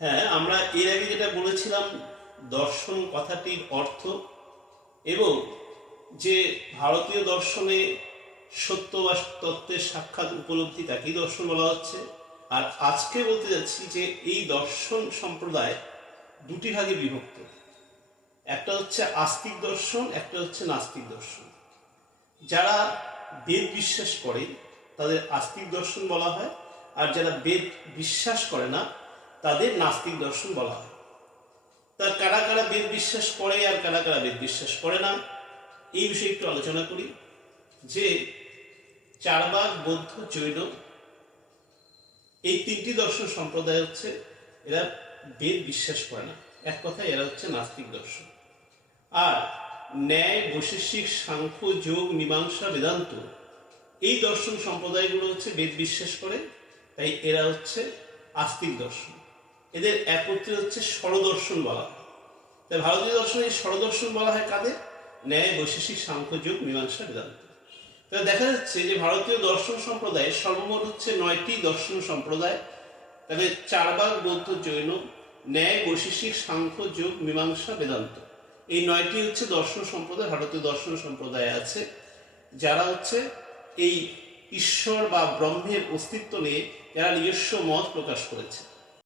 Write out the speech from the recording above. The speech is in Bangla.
হ্যাঁ, আমরা এর আগে যেটা বলেছিলাম দর্শন কথাটির অর্থ এবং যে ভারতীয় দর্শনে সত্য বা তত্ত্বের সাক্ষাৎ উপলব্ধি তাকেই দর্শন বলা হচ্ছে। আর আজকে বলতে যাচ্ছি যে এই দর্শন সম্প্রদায় দুটি ভাগে বিভক্ত। একটা হচ্ছে আস্তিক দর্শন, একটা হচ্ছে নাস্তিক দর্শন। যারা বেদ বিশ্বাস করে তাদের আস্তিক দর্শন বলা হয়, আর যারা বেদ বিশ্বাস করে না তাদের নাস্তিক দর্শন বলা হয়। তা কারা কারা বেদ বিশ্বাস করে আর কারা কারা বেদ বিশ্বাস করে না এই বিষয়ে একটু আলোচনা করি। যে চারবাক, বৌদ্ধ, জৈন এই তিনটি দর্শন সম্প্রদায় হচ্ছে এরা বেদ বিশ্বাস করে না, এক কথায় এরা হচ্ছে নাস্তিক দর্শন। আর ন্যায়, বৈশেষিক, সাংখ্য, যোগ, মীমাংসা, বেদান্ত এই দর্শন সম্প্রদায়গুলো হচ্ছে বেদ বিশ্বাস করে, তাই এরা হচ্ছে আস্তিক দর্শন। এদের একত্রে হচ্ছে ষড়দর্শন বলা হয়। তাই ভারতীয় দর্শনে এই ষড়দর্শন বলা হয় কাদের? ন্যায়, বৈশেষিক, সাংখ্য, যোগ, মীমাংসা, বেদান্ত। তাই দেখা যাচ্ছে যে ভারতীয় দর্শন সম্প্রদায় সর্বমোট হচ্ছে 9টি দর্শন সম্প্রদায়। তাহলে চারবাক, বৌদ্ধ, জৈন, ন্যায়, বৈশেষিক, সাংখ্য, যোগ, মীমাংসা, বেদান্ত এই 9টি হচ্ছে দর্শন সম্প্রদায়। ভারতীয় দর্শন সম্প্রদায় আছে যারা হচ্ছে এই ঈশ্বর বা ব্রহ্মের অস্তিত্ব নিয়ে এরা নিজস্ব মত প্রকাশ করেছে।